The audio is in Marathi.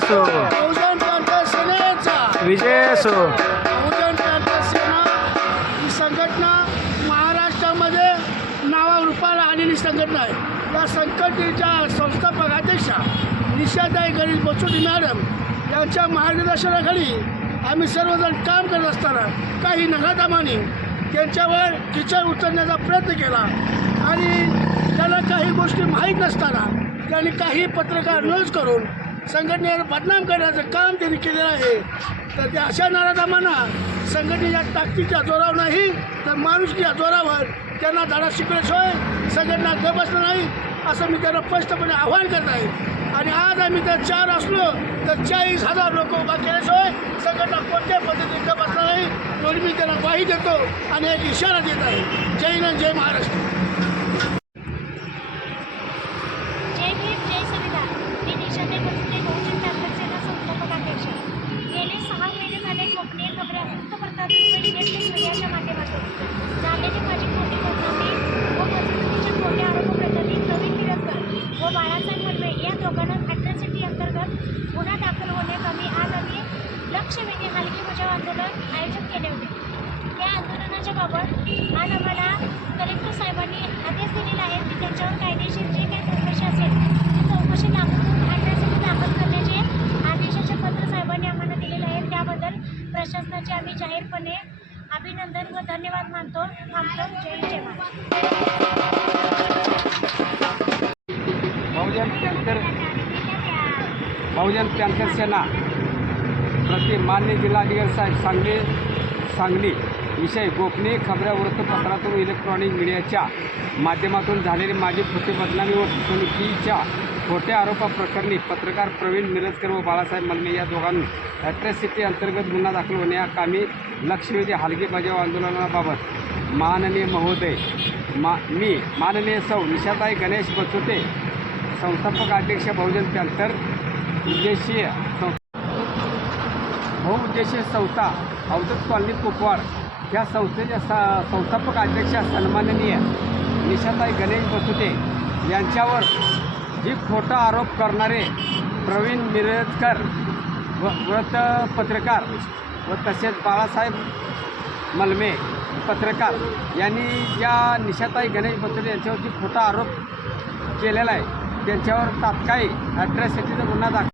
असो, बहुजन पॅंथर सेनेचा विजय असो. बहुजन पॅंथर सेना ही संघटना महाराष्ट्रामध्ये नावारूपाला आलेली संघटना आहे. या संघटनेच्या संस्थापक अध्यक्षा निशाताई गणेश बचोटी मॅडम यांच्या मार्गदर्शनाखाली आम्ही सर्वजण काम करत असताना काही नगातामाने त्यांच्यावर टीचर उचलण्याचा प्रयत्न केला आणि त्याला काही गोष्टी माहीत नसताना त्यांनी काही पत्रकार न्यूज करून संघटनेवर बदनाम करण्याचं काम त्यांनी केलेलं आहे. तर त्या अशा नराधमांना संघटनेच्या ताकदीच्या जोरावर नाही तर माणुसकीच्या जोरावर त्यांना धडा शिकल्याशिवाय संघटना गप बसणार नाही असं मी त्यांना स्पष्टपणे आवाहन करत आहे. आणि आज आम्ही तर 4 असलो तर 40,000 लोक उभा केल्याशिवाय संघटना कोणत्याही पद्धतीने गप बसणार नाही म्हणून मी त्यांना ग्वाही देतो आणि एक इशारा देत आहे. जय हिंद, जय महाराष्ट्र. जय भीम, जय संविधान. मी निशाताई बचोटे, बहुजन पॅंथर सेना संस्थापक अध्यक्ष. गेले 6 महिने झाले गोपनीय खबऱ्या वृत्तपत्रातून व इलेक्ट्रिक मीडियाच्या माध्यमातून झालेली माझी खोटी बदनामी व फसवणुकीच्या खोट्या आरोपाप्रकरणी प्रवीण मिरजकर व बाळासाहेब मर्वे या दोघांना अॅट्रॉसिटी अंतर्गत गुन्हा दाखल होण्याकमी आज आम्ही लक्षवेधी हलगी बचाव आंदोलन आयोजित केले होते. त्या आंदोलनाच्या बाबत आज आम्हाला कलेक्टर साहेबांनी आदेश दिलेला आहे की त्यांच्यावर कायदेशीर जे काही चौकशी असेल ती चौकशी लागू करून अॅट्रॉसिटी दाखल करण्याचे आदेशाचे पत्र साहेबांनी आम्हाला दिलेले आहे. त्याबद्दल प्रशासनाचे आम्ही जाहीरपणे अभिनंदन व धन्यवाद मानतो. थांबतो. जय हिंद, जय महाराष्ट्र. बहुजन पॅंथर सेना प्रति मान्य जिल्हाधिकारी साहेब सांगली विषय गोपनीय खबऱ्या वृत्तपत्रातून इलेक्ट्रॉनिक मीडियाच्या माध्यमातून झालेली माझी खोटी बदनामी व फसवणुकीच्या खोट्या आरोपाप्रकरणी पत्रकार प्रवीण मिरजकर व बाळासाहेब मलमे या दोघांना अॅट्रॉसिटी अंतर्गत गुन्हा दाखल होण्याकामी लक्षवेधी हलगी बजाव आंदोलनाबाबत माननीय महोदय मी माननीय सौ निशाताई गणेश बचोटे संस्थापक अध्यक्ष बहुजन पॅंथर बहुउद्देशीय संस्था अवधूत कॉलनी कुपवाड या संस्थेच्या संस्थापक अध्यक्ष सन्माननीय निशाताई गणेश बचोटे यांच्यावर जी खोटा आरोप करणारे प्रवीण मिरजकर व वृत्तपत्रकार व तसेच बाळासाहेब मलमे पत्रकार यांनी ज्या निशाताई गणेश बचोटे यांच्यावर जी खोटा आरोप केलेला आहे त्यांच्यावर तात्काळ अॅट्रॉसिटीचा गुन्हा दाखल